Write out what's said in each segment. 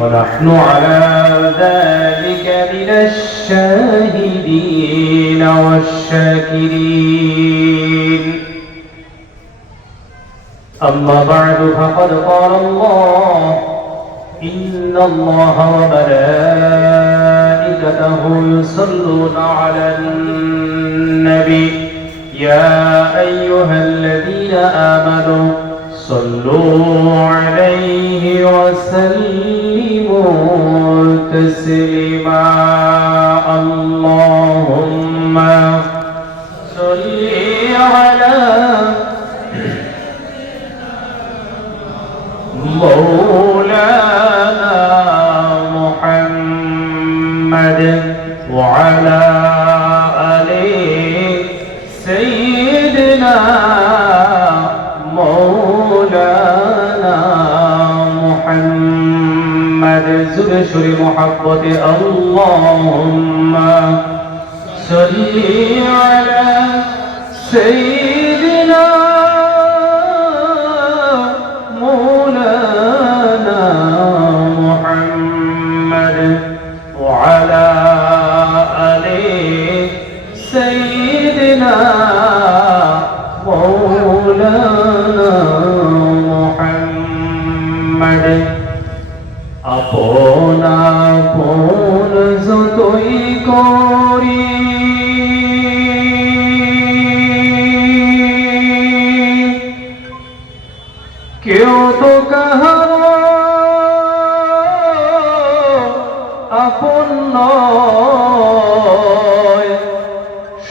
ونحن على ذلك من الشاهدين والشاكرين. أما بعد فقد قال الله إن الله وملائكته يصلون على النبي يا أيها الذين آمنوا صلوا عليه وسلموا. تسليما زبشر محبة اللهم صل على سيدنا مولانا আপন যতই করি। কেউ তো কাহার আপন নয়।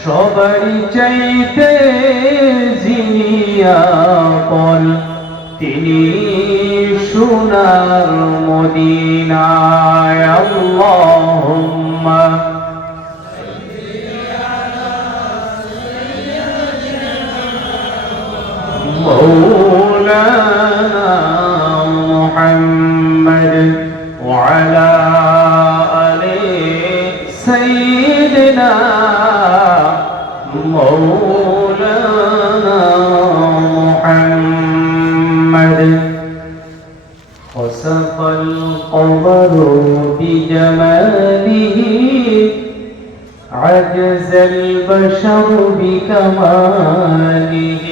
সবারই চাইতে যিনি আপন তিনি مدينة يا الله عجز البشر بكماله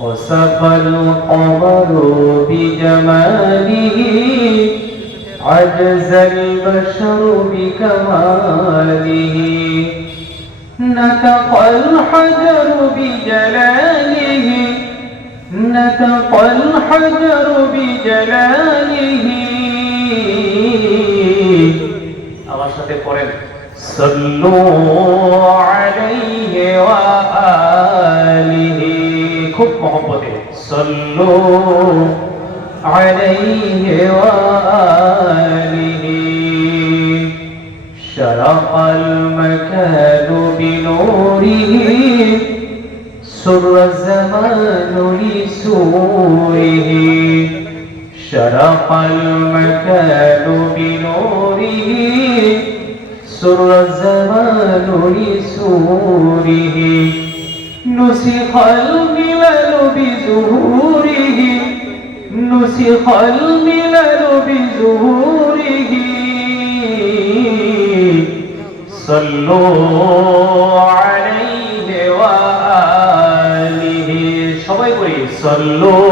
خسف القمر بجماله عجز البشر بكماله نطق الحجر بجلاله نطق الحجر بجلاله আমার সাথে পড়েন صلوا عليه وآله. খুব محبته صلوا عليه وآله. شرق المكان بنوره سر الزمان لسوره. شرق المكان بنوره سر الزمان لسوره نسخ الملل بزهوره نسخ الملل بزهوره صلوا عليه وآله সবাই করি صلوا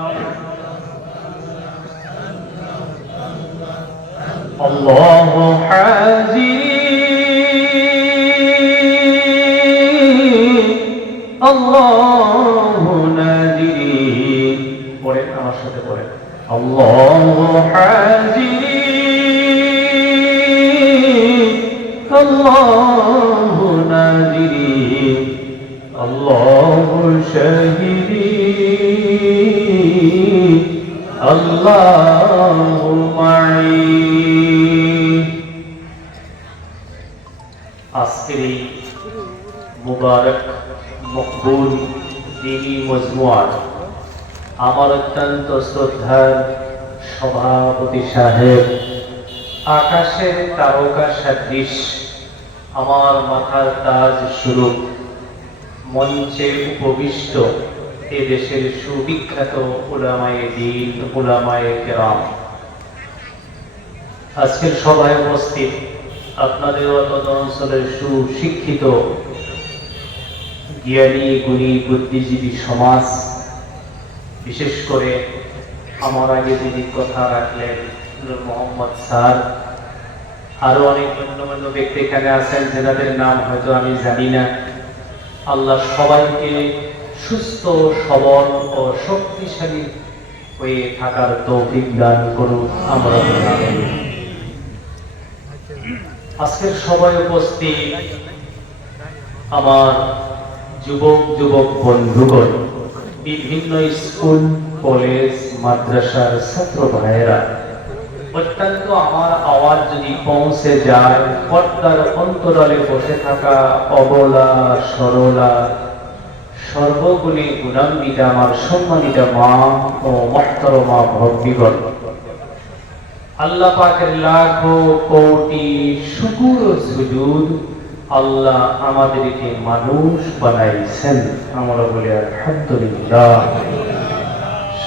الله حازري الله نادري পড়েন আমার সাথে পড়েন الله حازري الله نادري الله شاهدي الله মুবারক, মকবুল, দিনী মজমুয়ার। আমার অত্যন্ত শ্রদ্ধার সভাপতি সাহেব, আকাশের তারকা সাদৃশ, আমার মাথার তাজ স্বরূপ, মঞ্চে উপবিষ্ট এ দেশের সুবিখ্যাত উলামায়ে দিন, উলামায়ে কেরাম। আজকের সভায় উপস্থিত আপনাদের অত অঞ্চলের সুশিক্ষিত জ্ঞানী, গুণী, বুদ্ধিজীবী সমাজ, বিশেষ করে আমার আগে যিনি কথা রাখলেন মোহাম্মদ স্যার। আরও অনেক গণ্যমান্য ব্যক্তি এখানে আছেন যেনাদের নাম হয়তো আমি জানি না। আল্লাহ সবাইকে সুস্থ, সবল ও শক্তিশালী হয়ে থাকার তৌফিক দান করুন। আমরা আজকের সবাই উপস্থিত আমার যুবক যুবক, বন্ধুগণ, বিভিন্ন স্কুল, কলেজ, মাদ্রাসার ছাত্র ভাইয়েরা, অত্যন্ত আমার আওয়াজ যদি পৌঁছে যায়, পর্দার অন্তরালে বসে থাকা অবলা, সরলা, সর্বগুণে গুণান্বিতা আমার সম্মানিতা মা ও মহতরমা ভক্তিগণ আল্লাহ পাকের লাখো কোটি শুকুর সুজুদ আল্লাহ আমাদেরকে মানুষ বানাইছেন। আমরা বলি, আলহামদুলিল্লাহ।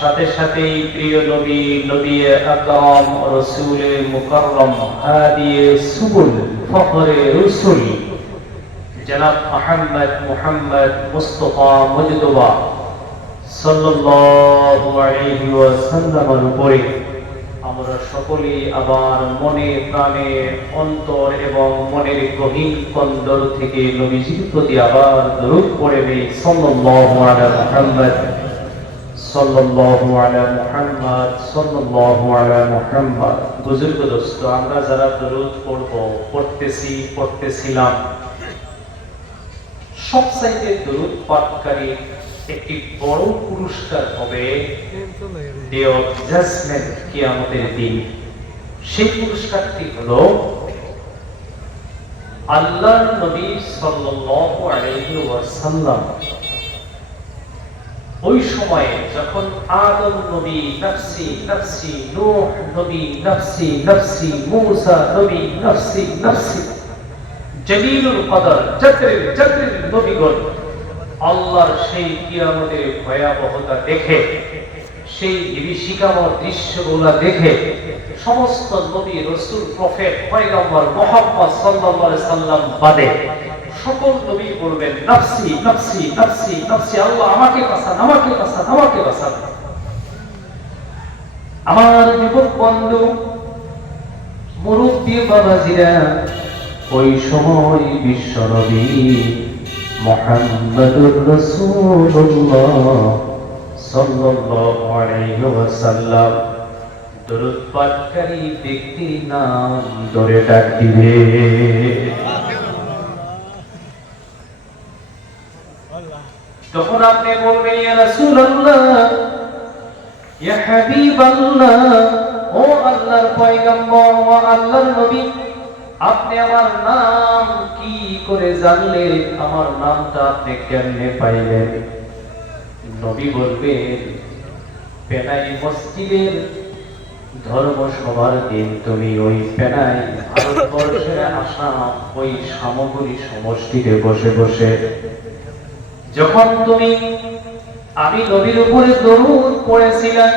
সাথে সাথে প্রিয় নবী নবী আকরাম, রসুলে মুকাররম হাদিয়ে সুবুল, ফখরে রসুল, জনাব আহমদ মুহাম্মদ মুস্তফা মুজতবা সাল্লাল্লাহু আলাইহি ওয়াসাল্লামের উপরে আমরা সকলেই আবার মনে প্রাণে, অন্তর এবং মনের গহীন কন্দর থেকে নবীজির প্রতি আবার দরুদ পড়ে নেই। সাল্লাল্লাহু আলা মুহাম্মদ, সাল্লাল্লাহু আলা মুহাম্মদ, সাল্লাল্লাহু আলা মুহাম্মদ। বুজুর্গ দোস্ত, আমরা যারা দরুদ পড়ব, পড়তেছি, পড়তেছিলাম, সবচাইতে দরুদ পাঠকারী একটি বড় পুরস্কার হবে ডে অফ জাজমেন্ট কিয়ামতের দিন। সেই পুরস্কারটি হলো আল্লাহর নবী ওই সময়ে যখন আদম নবী, নফসি নফসি নবী, নফসি নফসি নবী, নফসি নফসি কদর নবীগণ, আল্লাহর সেই কিয়ামতের ভয়াবহতা দেখে সেই বিভীষিকাময় দৃশ্যগুলো দেখে সমস্ত নবী রসুল, প্রফেট, পয়গম্বর মোহাম্মদ সাল্লাল্লাহু সাল্লাম বাদে সকল নবী বলবেন, নফসি নফসি নফসি নফসি, আল্লাহ আমাকে বাঁচান আমাকে বাঁচান আমাকে বাঁচান। আমার যুবক বন্ধু, মুরব্বী বাবাজিরা, ওই সময় বিশ্ব নবী মোহাম্মদুর রাসূলুল্লাহ সাল্লাল্লাহু আলাইহি ওয়াসাল্লাম। দরুদ আপনি বলবেন ও আল্লাহর পয়গম্বর আল্লাহর নবী, আপনি আমার নাম কি করে জানলেন আমার নামটা আপনি কেমনে পাইলেন? নবী বলবেন পেনাই মসজিদের ধর্মসভার দিন। তুমি ওই পেনাই ভারতবর্ষের আসাম ওই সামগ্রী সমষ্টিতে বসে বসে। যখন তুমি, আমি নবীর উপরে দরুদ পড়েছিলাম,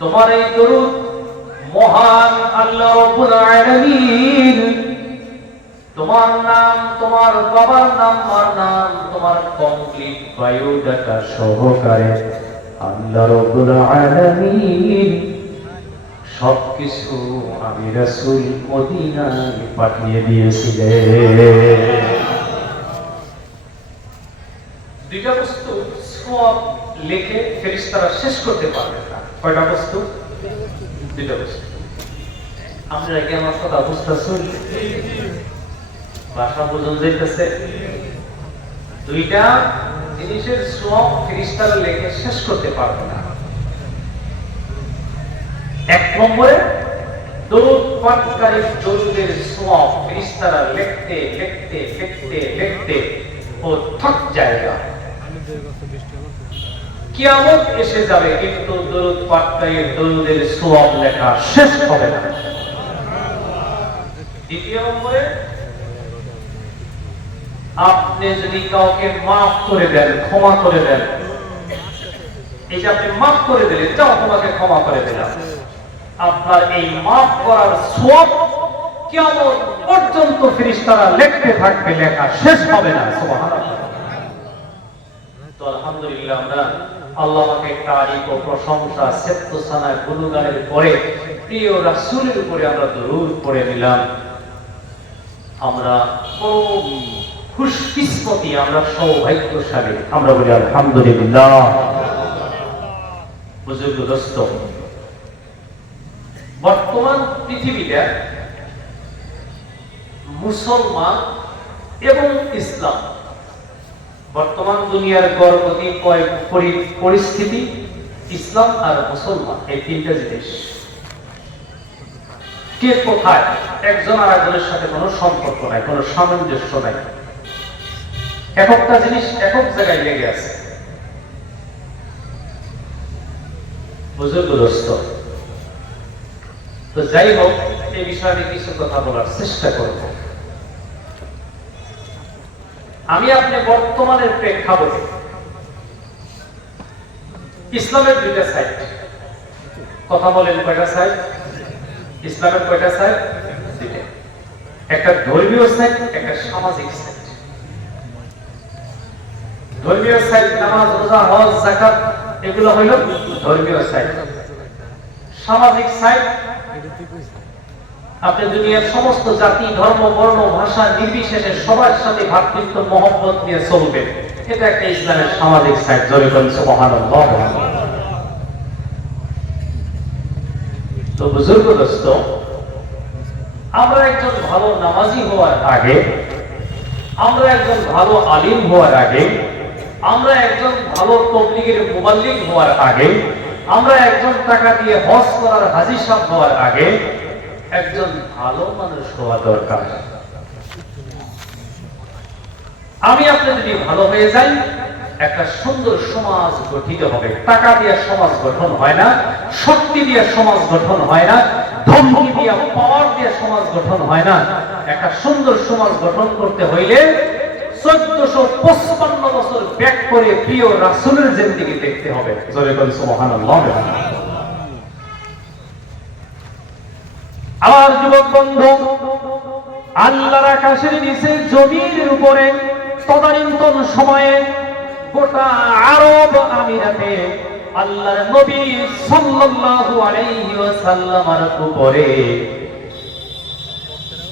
তোমার এই দরুদ মহান আল্লাহ রব্বুল আলামিন তোমার নাম, তোমার বাবার নাম, মার নাম, তোমার কমপ্লিট বায়োডাটা সহকারে আল্লাহ রব্বুল আলামিন সবকিছু আমি রাসূল মদিনায় পাঠিয়ে দিয়েছিলেন। দুইটা বস্তু সব লিখে ফেরেশতারা শেষ করতে পারবে না। কয়টা বস্তু? দুইটা বস্তু। আপনারা কি আমার কথা বুঝতেছেন? ভাষা বোঝন যাইতেছে। দুইটা জিনিসের সব ফেরেশতারা লিখে শেষ করতে পারবে না। এক নম্বরে লিখতে লিখতে ও থক জায়গা। কিয়ামত এসে যাবে, কিন্তু দরুদ পাঠকারীর দরুদের সওয়াব লেখা শেষ হবে না। দ্বিতীয় নম্বরে আপনি যদি কাউকে মাফ করে দেন, ক্ষমা করে দেন এই যে আপনি মাফ করে দিলেন তোমাকে ক্ষমা করে দিলাম। আপনার এই মাফ করার কেমন পর্যন্ত ফিরিস্তারা লিখতে থাকবে লেখা শেষ হবে না তো আলহামদুলিল্লাহ আমরা আল্লাহকে তারিফ ও প্রশংসা সেপ্ত সানা গুণগানের পরে প্রিয় রাসূলের উপরে আমরা দরুদ পড়ে নিলাম। আমরা খুশকিসমতি, আমরা সৌভাগ্যশালী। আমরা বলি, আলহামদুলিল্লাহ। বর্তমান পৃথিবীতে মুসলমান এবং ইসলাম, বর্তমান দুনিয়ার গর্ভবতী পরিস্থিতি, ইসলাম আর মুসলমান, এই তিনটা জিনিস। কে কোথায়? একজন আর একজনের সাথে কোনো সম্পর্ক নাই, কোনো সামঞ্জস্য নাই। এককটা জিনিস একক জায়গায় লেগে আছে। তো যাই হোক, এই বিষয়ে আমি কিছু কথা বলার চেষ্টা করব। আমি আপনি বর্তমানের প্রেক্ষাপটে ইসলামের দুইটা সাইড কথা বলেন কয়টা সাইড ইসলামের কয়টা সাইড একটা ধর্মীয় সাইড একটা সামাজিক সাইড ধর্মীয় সাইড নামাজ, রোজা, হজ, যাকাত, এগুলো হইল ধর্মীয় সাইড সামাজিক সাইড আপনি দুনিয়ার সমস্ত জাতি, ধর্ম, বর্ণ, ভাষা, নির্বিশেষে সবার সাথে ভ্রাতৃত্ব মহব্বত নিয়ে চলবেন এটা একটা ইসলামের সামাজিক সাইড বলছে সুবহানাল্লাহ। তো বুজুর্গ দোস্ত, আমরা একজন ভালো নামাজি হওয়ার আগে, আমরা একজন ভালো আলিম হওয়ার আগে আমরা একজন ভালো তবলিগের মুবাল্লিগ হওয়ার আগে, আমরা একজন টাকা দিয়ে হজ করার হাজি সাহেব হওয়ার আগে, একজন ভালো মানুষ হওয়া দরকার। আমি আপনি যদি ভালো হয়ে যাই, একটা সুন্দর সমাজ গঠিত হবে। টাকা দিয়ে সমাজ গঠন হয় না, শক্তি দিয়ে সমাজ গঠন হয় না, ধমকি দিয়ে পাওয়ার দিয়ে সমাজ গঠন হয় না। একটা সুন্দর সমাজ গঠন করতে হইলে আমার যুবক বন্ধু, আল্লাহর আকাশের নিচে জমির উপরে তদানীন্তন সময়ে গোটা আরব আমিরাতে আল্লাহর নবী সাল্লাল্লাহু আলাইহি ওয়াসাল্লামের উপরে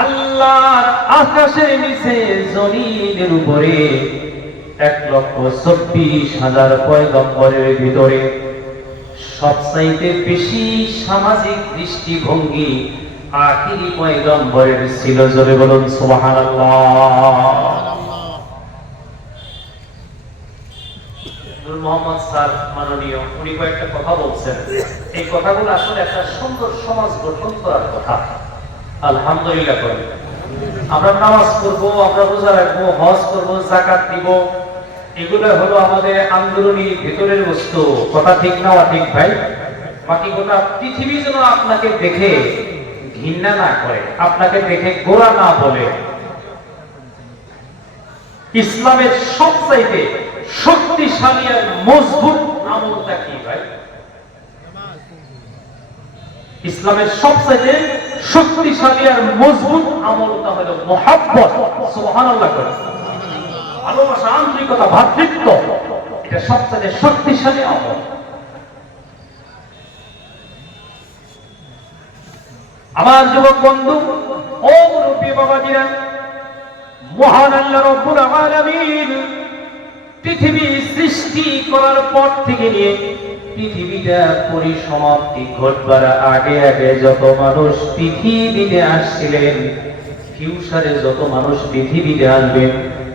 আল্লাহর আকাশের নিচে, জমিনের উপরে। এক লক্ষ চব্বিশ হাজার পয়গম্বরের ভিতরে। সবচাইতে বেশি সামাজিক দৃষ্টিভঙ্গি আখিরি পয়গম্বরের ছিল। জোরে বলুন, সুবহানাল্লাহ। মোহাম্মদ স্যার, মাননীয়, উনি কয়েকটা কথা বলছেন। এই কথাগুলো আসলে একটা সুন্দর সমাজ গঠন করার কথা। আলহামদুলিল্লাহ করি। আমরা নামাজ আমরা রোজা রাখব, হজ জাকাত দিব। এগুলো হলো আমাদের আন্দোলনী ভেতরের বস্তু। কথা ঠিক না ঠিক ভাই? বাকি গোটা পৃথিবী যেন আপনাকে দেখে ঘৃণা না করে, আপনাকে দেখে গোড়া না বলে। ইসলামের সবচাইতে শক্তিশালী আর মজবুত আমলটা কি ভাই? ইসলামের সবচাইতে শক্তিশালী আর মজবুত আমলটা হলো মোহাব্বত। সুবহানাল্লাহ করে। ভালোবাসা, আন্তরিকতা, ভাতৃত্ব, এটা সবচেয়ে শক্তিশালী আমল। আমার যুবক বন্ধু, ও মুরব্বী বাবাজিরা, মহান আল্লাহ রব্বুল আলামিন পৃথিবী সৃষ্টি করার পর থেকে নিয়ে পৃথিবীটা পরিসমাপ্তি ঘটবার আগে আগে যত মানুষ পৃথিবীতে আসছিলেন, ফিউচারে যত মানুষ পৃথিবীতে আসবেন,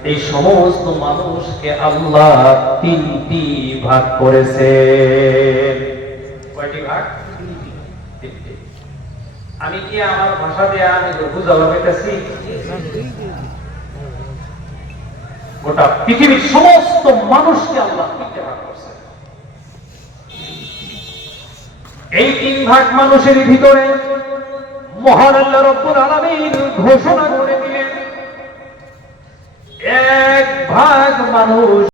এই সমস্ত মানুষকে আল্লাহ তিনটি ভাগ করেছে। কয়টি ভাগ? আমি কি আমার ভাষা দিয়ে আমি বুঝাবো পেতেছি? গোটা পৃথিবীর সমস্ত মানুষকে আল্লাহ তিনটে ভাগ করছে। এই তিন ভাগ মানুষের ভিতরে মহান আল্লাহ রব্বুল আলামিন ঘোষণা করে দিলেন, এক ভাগ মানুষ